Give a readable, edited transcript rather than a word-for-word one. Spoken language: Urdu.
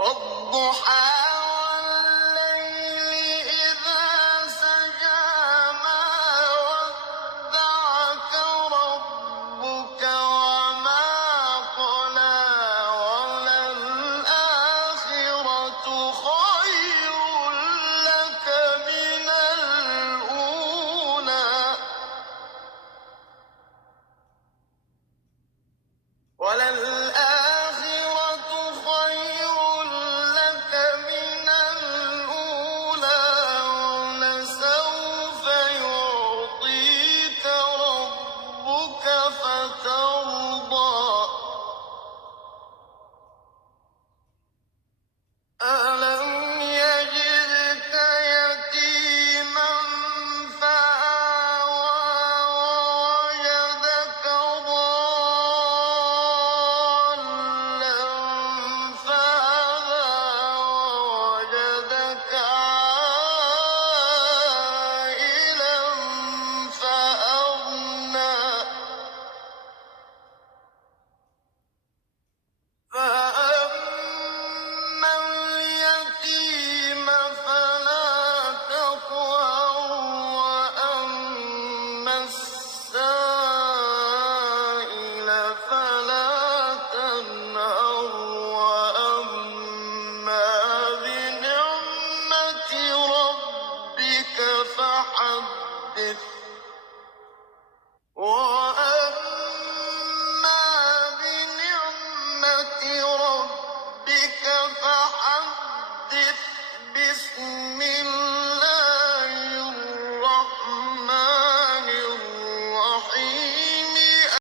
والضحى والليل إذا سجى ما ودعك ربك وما قلى وللآخرة خير لك من الأولى وللآخرة خير لك من الأولى ولسوف يعطيك ربك فترضى ألم يجدك يتيما فآوى ووجدك ضالا فهدى ووجدك عائلا فأغنى فأما اليتيم فلا تقهر وأما السائل فلا تنهر وأما بنعمة ربك فحدث وأما بنعمة ربك فحدث بسم الله الرحمن الرحيم